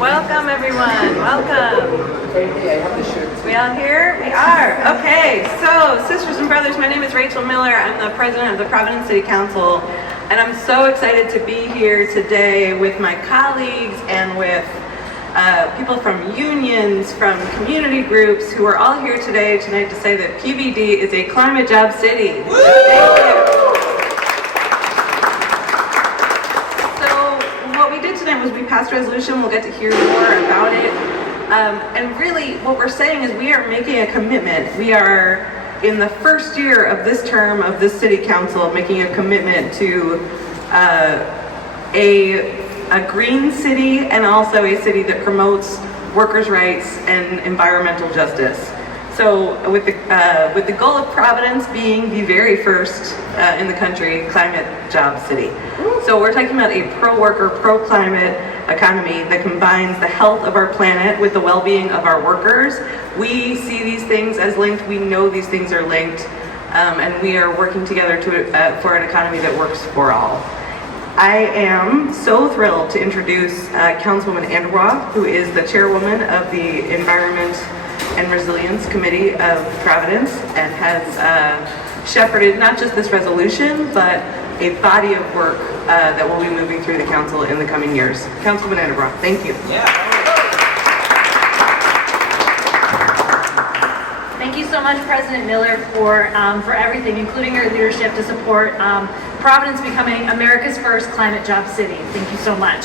Welcome, everyone. Welcome. We all here? We are. Okay, so sisters and brothers, my name is Rachel Miller. I'm the president of the Providence City Council, and I'm so excited to be here today with my colleagues and with people from unions, from community groups who are all here tonight to say that PVD is a climate job city. Woo! Thank you. Was we passed a resolution. We'll get to hear more about it. And really what we're saying is we are making a commitment. We are in the first year of this term of this city council making a commitment to a green city and also a city that promotes workers' rights and environmental justice. So with the goal of Providence being the very first in the country climate job city. So we're talking about a pro-worker, pro-climate economy that combines the health of our planet with the well-being of our workers. We see these things as linked. We know these things are linked, and we are working together for an economy that works for all. I am so thrilled to introduce Councilwoman Anderwa, who is the chairwoman of the Environment and Resilience Committee of Providence and has shepherded not just this resolution, but a body of work that will be moving through the council in the coming years. Councilwoman Anderwa, thank you. Yeah. Thank you so much, President Miller, for everything, including your leadership to support Providence becoming America's first climate job city. Thank you so much.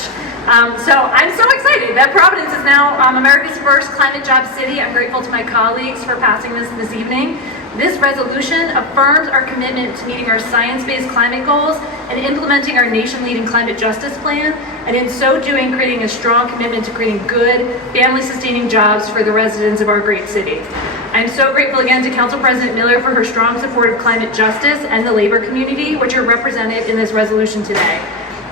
So I'm so excited that Providence is now America's first climate job city. I'm grateful to my colleagues for passing this evening. This resolution affirms our commitment to meeting our science-based climate goals and implementing our nation-leading climate justice plan, and in so doing, creating a strong commitment to creating good, family-sustaining jobs for the residents of our great city. I'm so grateful again to Council President Miller for her strong support of climate justice and the labor community, which are represented in this resolution today.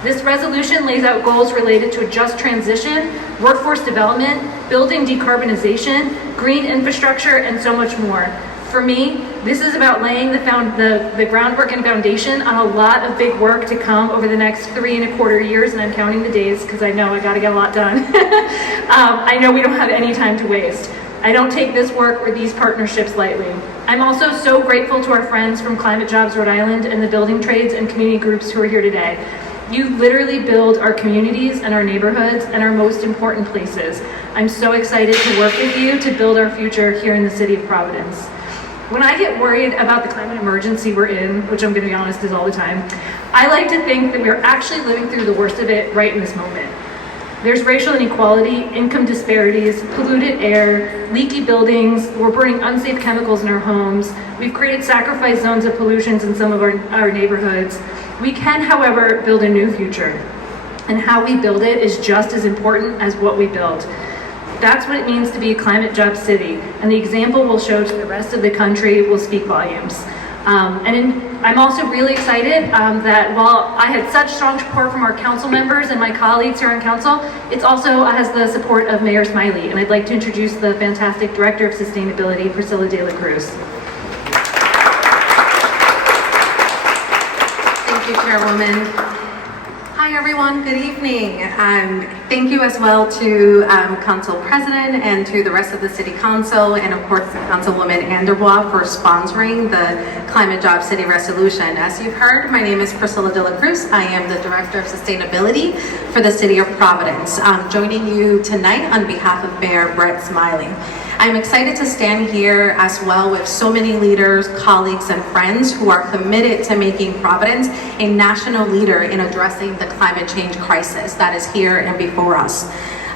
This resolution lays out goals related to a just transition, workforce development, building decarbonization, green infrastructure, and so much more. For me, this is about laying the groundwork and foundation on a lot of big work to come over the next 3.25 years, and I'm counting the days because I know I got to get a lot done. I know we don't have any time to waste. I don't take this work or these partnerships lightly. I'm also so grateful to our friends from Climate Jobs Rhode Island and the building trades and community groups who are here today. You literally build our communities and our neighborhoods and our most important places. I'm so excited to work with you to build our future here in the city of Providence. When I get worried about the climate emergency we're in, which I'm going to be honest is all the time, I like to think that we're actually living through the worst of it right in this moment. There's racial inequality, income disparities, polluted air, leaky buildings, we're burning unsafe chemicals in our homes, we've created sacrifice zones of pollutions in some of our neighborhoods. We can, however, build a new future, and how we build it is just as important as what we build. That's what it means to be a climate job city, and the example we'll show to the rest of the country will speak volumes. I'm also really excited that while I had such strong support from our council members and my colleagues here on council, it also has the support of Mayor Smiley, and I'd like to introduce the fantastic Director of Sustainability, Priscilla De La Cruz. Thank you, Chairwoman. Hi, everyone. Good evening. Thank you as well to Council President and to the rest of the City Council, and of course Councilwoman Anderwa for sponsoring the Climate Job City Resolution. As you've heard, my name is Priscilla De La Cruz. I am the Director of Sustainability for the City of Providence. I'm joining you tonight on behalf of Mayor Brett Smiley. I'm excited to stand here as well with so many leaders, colleagues, and friends who are committed to making Providence a national leader in addressing the climate change crisis that is here and before us.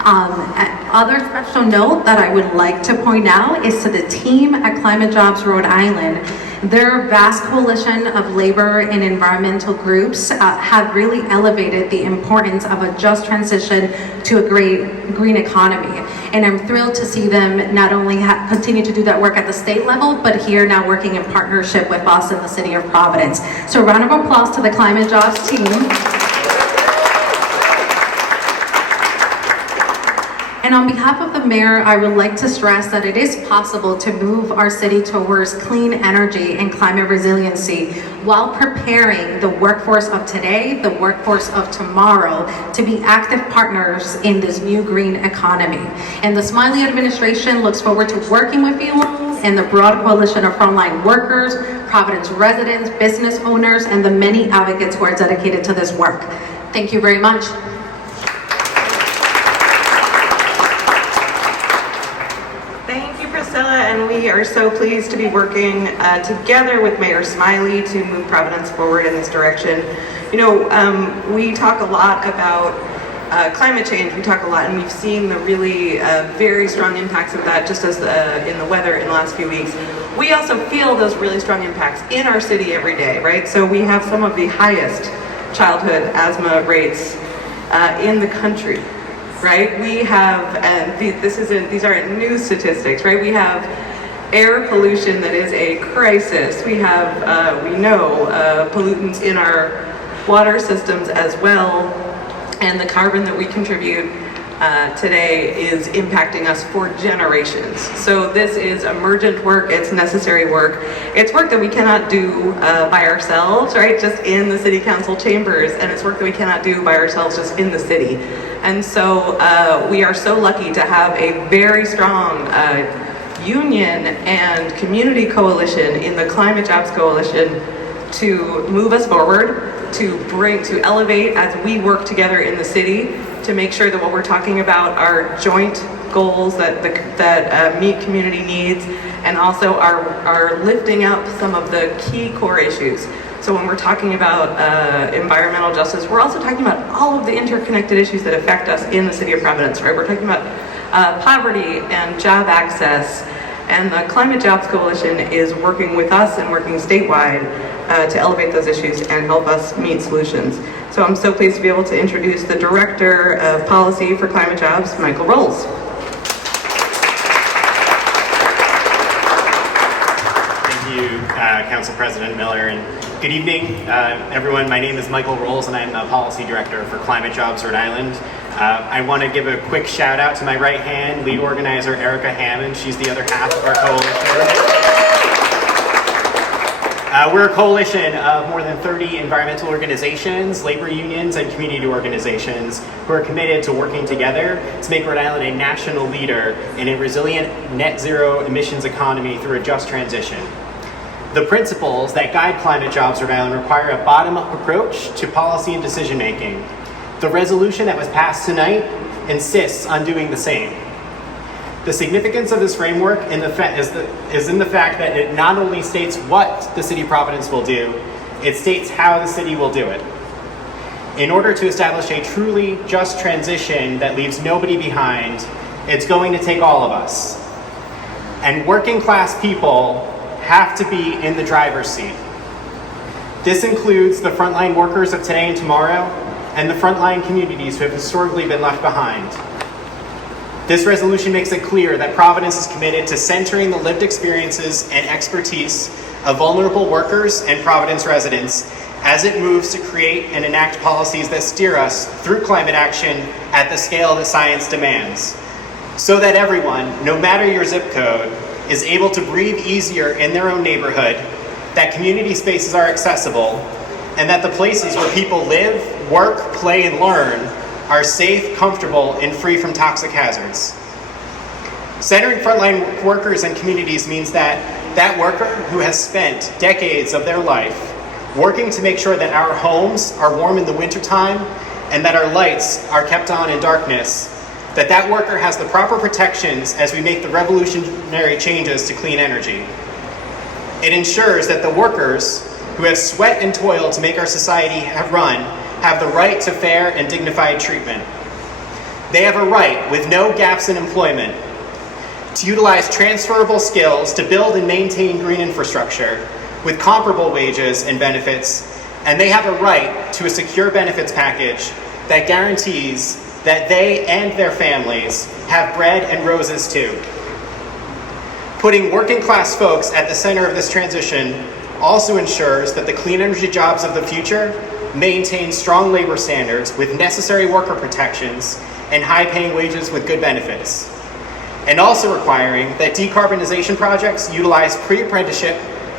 Other special note that I would like to point out is to the team at Climate Jobs Rhode Island. Their vast coalition of labor and environmental groups have really elevated the importance of a just transition to a great green economy. And I'm thrilled to see them not only continue to do that work at the state level, but here now working in partnership with us in the City of Providence. So a round of applause to the Climate Jobs team. And on behalf of the mayor, I would like to stress that it is possible to move our city towards clean energy and climate resiliency while preparing the workforce of today, the workforce of tomorrow, to be active partners in this new green economy. And the Smiley administration looks forward to working with you all and the broad coalition of frontline workers, Providence residents, business owners, and the many advocates who are dedicated to this work. Thank you very much. Thank you, Priscilla, and we are so pleased to be working together with Mayor Smiley to move Providence forward in this direction. You know, we talk a lot about climate change. We talk a lot, and we've seen the really very strong impacts of that just as in the weather in the last few weeks. We also feel those really strong impacts in our city every day, right? So we have some of the highest childhood asthma rates in the country. Right? We have, and these aren't new statistics, right? We have air pollution that is a crisis. We have, we know, pollutants in our water systems as well, and the carbon that we contribute today is impacting us for generations. So this is emergent work, it's necessary work. It's work that we cannot do by ourselves, right? Just in the city council chambers, and it's work that we cannot do by ourselves just in the city. And so we are so lucky to have a very strong union and community coalition in the Climate Jobs Coalition to move us forward, to elevate as we work together in the city to make sure that what we're talking about are joint goals that meet community needs, and also are lifting up some of the key core issues. So when we're talking about environmental justice, we're also talking about all of the interconnected issues that affect us in the city of Providence, right? We're talking about poverty and job access, and the Climate Jobs Coalition is working with us and working statewide to elevate those issues and help us meet solutions. So I'm so pleased to be able to introduce the Director of Policy for Climate Jobs, Michael Rolls. Thank you, Council President Miller, and good evening, everyone. My name is Michael Rolls, and I'm the Policy Director for Climate Jobs Rhode Island. I want to give a quick shout out to my right hand, lead organizer Erica Hammond. She's the other half of our coalition. We're a coalition of more than 30 environmental organizations, labor unions, and community organizations who are committed to working together to make Rhode Island a national leader in a resilient net zero emissions economy through a just transition. The principles that guide Climate Jobs Rhode Island require a bottom-up approach to policy and decision making. The resolution that was passed tonight insists on doing the same. The significance of this framework is in the fact that it not only states what the City of Providence will do, it states how the city will do it. In order to establish a truly just transition that leaves nobody behind, it's going to take all of us. And working class people have to be in the driver's seat. This includes the frontline workers of today and tomorrow, and the frontline communities who have historically been left behind. This resolution makes it clear that Providence is committed to centering the lived experiences and expertise of vulnerable workers and Providence residents as it moves to create and enact policies that steer us through climate action at the scale that science demands, so that everyone, no matter your zip code, is able to breathe easier in their own neighborhood, that community spaces are accessible, and that the places where people live, work, play, and learn are safe, comfortable, and free from toxic hazards. Centering frontline workers and communities means that that worker who has spent decades of their life working to make sure that our homes are warm in the wintertime and that our lights are kept on in darkness, that worker has the proper protections as we make the revolutionary changes to clean energy. It ensures that the workers who have sweat and toiled to make our society have the right to fair and dignified treatment. They have a right, with no gaps in employment, to utilize transferable skills to build and maintain green infrastructure with comparable wages and benefits, and they have a right to a secure benefits package that guarantees that they and their families have bread and roses too. Putting working class folks at the center of this transition also ensures that the clean energy jobs of the future maintain strong labor standards with necessary worker protections and high-paying wages with good benefits. And also requiring that decarbonization projects utilize pre-apprenticeship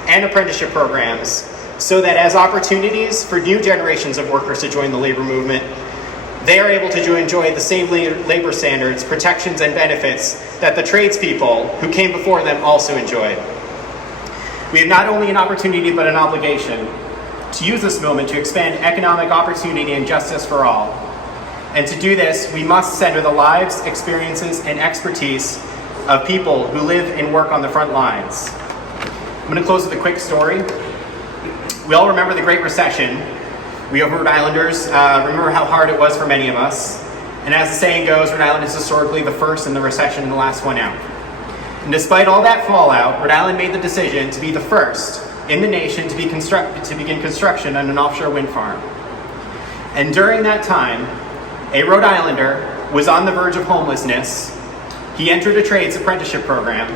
and apprenticeship programs so that as opportunities for new generations of workers to join the labor movement, they are able to enjoy the same labor standards, protections, and benefits that the tradespeople who came before them also enjoyed. We have not only an opportunity but an obligation to use this moment to expand economic opportunity and justice for all. And to do this, we must center the lives, experiences, and expertise of people who live and work on the front lines. I'm going to close with a quick story. We all remember the Great Recession. We Rhode Islanders remember how hard it was for many of us. And as the saying goes, Rhode Island is historically the first in the recession and the last one out. And despite all that fallout, Rhode Island made the decision to be the first in the nation to begin construction on an offshore wind farm. And during that time, a Rhode Islander was on the verge of homelessness. He entered a trades apprenticeship program,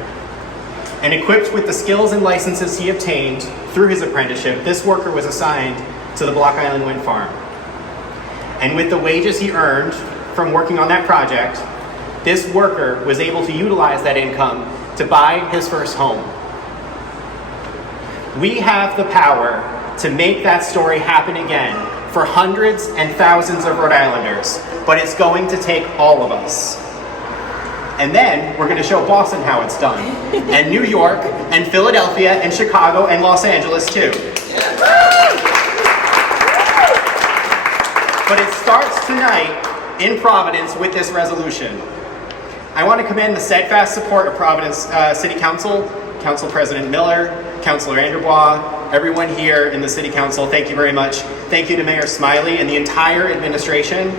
and equipped with the skills and licenses he obtained through his apprenticeship, this worker was assigned to the Block Island Wind Farm. And with the wages he earned from working on that project, this worker was able to utilize that income to buy his first home. We have the power to make that story happen again for hundreds and thousands of Rhode Islanders, but it's going to take all of us. And then we're going to show Boston how it's done, and New York, and Philadelphia, and Chicago, and Los Angeles too. But it starts tonight in Providence with this resolution. I want to commend the steadfast support of Providence City Council, Council President Miller, Councilor Anderbois, everyone here in the City Council. Thank you very much. Thank you to Mayor Smiley and the entire administration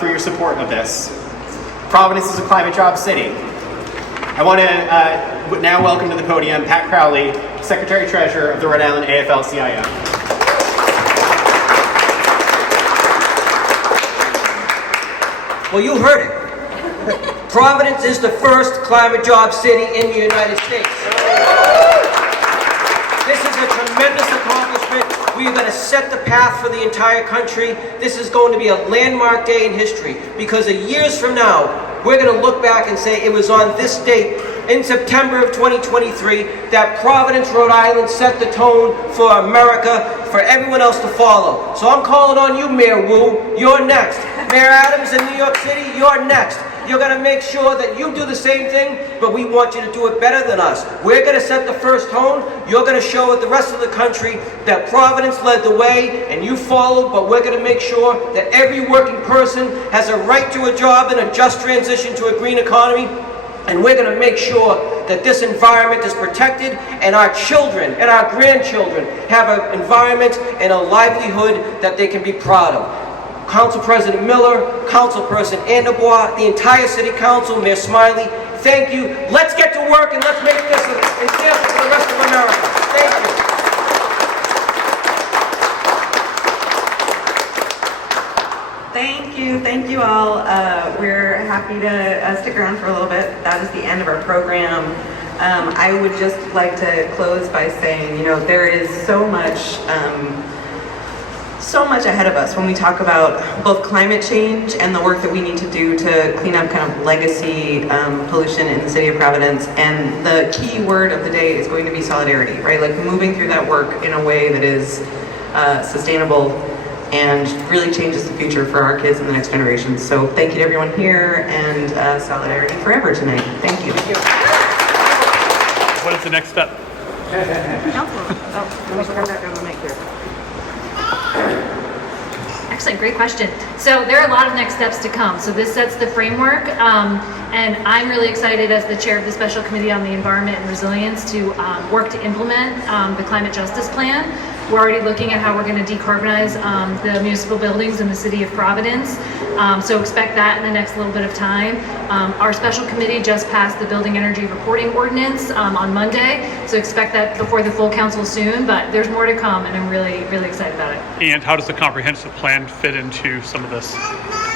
for your support of this. Providence is a climate job city. I want to now welcome to the podium Pat Crowley, Secretary-Treasurer of the Rhode Island AFL-CIO. Well, you heard it. Providence is the first climate job city in the United States. This is a tremendous accomplishment. We are going to set the path for the entire country. This is going to be a landmark day in history because years from now, we're going to look back and say it was on this date in September of 2023 that Providence, Rhode Island set the tone for America, for everyone else to follow. So I'm calling on you, Mayor Wu. You're next. Mayor Adams in New York City, you're next. You're going to make sure that you do the same thing, but we want you to do it better than us. We're going to set the first tone. You're going to show the rest of the country that Providence led the way and you followed, but we're going to make sure that every working person has a right to a job and a just transition to a green economy. And we're going to make sure that this environment is protected and our children and our grandchildren have an environment and a livelihood that they can be proud of. Council President Miller, Councilperson Anderbois, the entire City Council, Mayor Smiley, thank you. Let's get to work and let's make this an example for the rest of America. Thank you. Thank you all. We're happy to stick around for a little bit. That is the end of our program. I would just like to close by saying, you know, there is so much ahead of us when we talk about both climate change and the work that we need to do to clean up kind of legacy pollution in the city of Providence. And the key word of the day is going to be solidarity, right? Like moving through that work in a way that is sustainable and really changes the future for our kids and the next generation. So thank you to everyone here, and solidarity forever tonight. Thank you. What is the next step? Excellent, great question. So there are a lot of next steps to come. So this sets the framework, and I'm really excited as the chair of the Special Committee on the Environment and Resilience to work to implement the Climate Justice Plan. We're already looking at how we're going to decarbonize the municipal buildings in the city of Providence. So expect that in the next little bit of time. Our special committee just passed the Building Energy Reporting Ordinance on Monday. So expect that before the full council soon, but there's more to come and I'm really, really excited about it. And how does the comprehensive plan fit into some of this?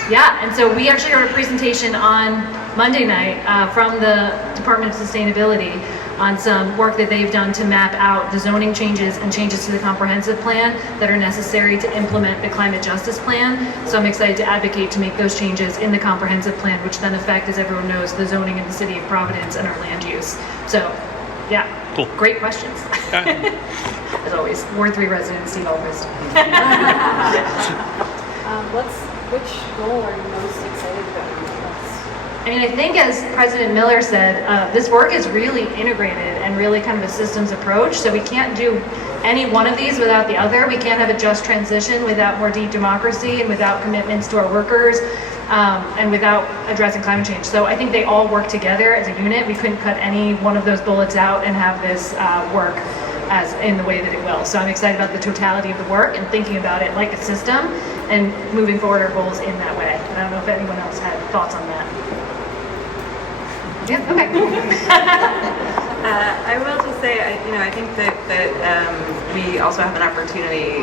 Yeah, and so we actually heard a presentation on Monday night from the Department of Sustainability on some work that they've done to map out the zoning changes and changes to the comprehensive plan that are necessary to implement the climate justice plan. So I'm excited to advocate to make those changes in the comprehensive plan, which then affect, as everyone knows, the zoning in the city of Providence and our land use. So, yeah, Cool. Great questions. As always, Ward 3 resident Steve Alquist. Which role are you most excited about? I mean, I think as President Miller said, this work is really integrated and really kind of a systems approach. So we can't do any one of these without the other. We can't have a just transition without more deep democracy and without commitments to our workers and without addressing climate change. So I think they all work together as a unit. We couldn't cut any one of those bullets out and have this work as in the way that it will. So I'm excited about the totality of the work and thinking about it like a system and moving forward our goals in that way. And I don't know if anyone else had thoughts on that. Yeah, okay. I will just say, I think that we also have an opportunity.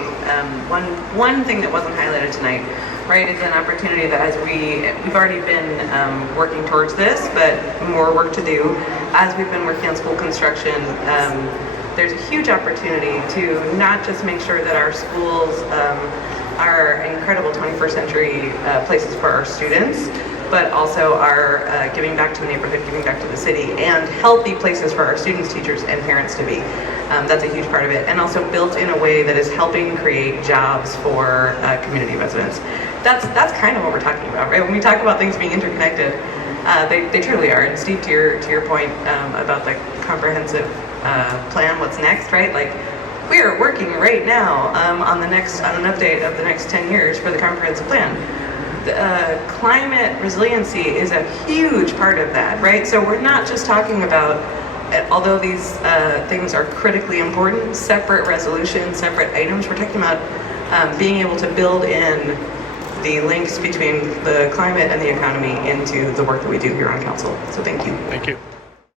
One thing that wasn't highlighted tonight, right, is an opportunity that as we've already been working towards this, but more work to do. As we've been working on school construction, there's a huge opportunity to not just make sure that our schools are incredible 21st century places for our students, but also are giving back to the neighborhood, giving back to the city, and healthy places for our students, teachers, and parents to be. That's a huge part of it. And also built in a way that is helping create jobs for community residents. That's kind of what we're talking about, right? When we talk about things being interconnected, they truly are. And Steve, to your point about the comprehensive plan, what's next, right? Like, we are working right now on an update of the next 10 years for the comprehensive plan. Climate resiliency is a huge part of that, right? So we're not just talking about, although these things are critically important, separate resolutions, separate items, we're talking about being able to build in the links between the climate and the economy into the work that we do here on council. So thank you. Thank you.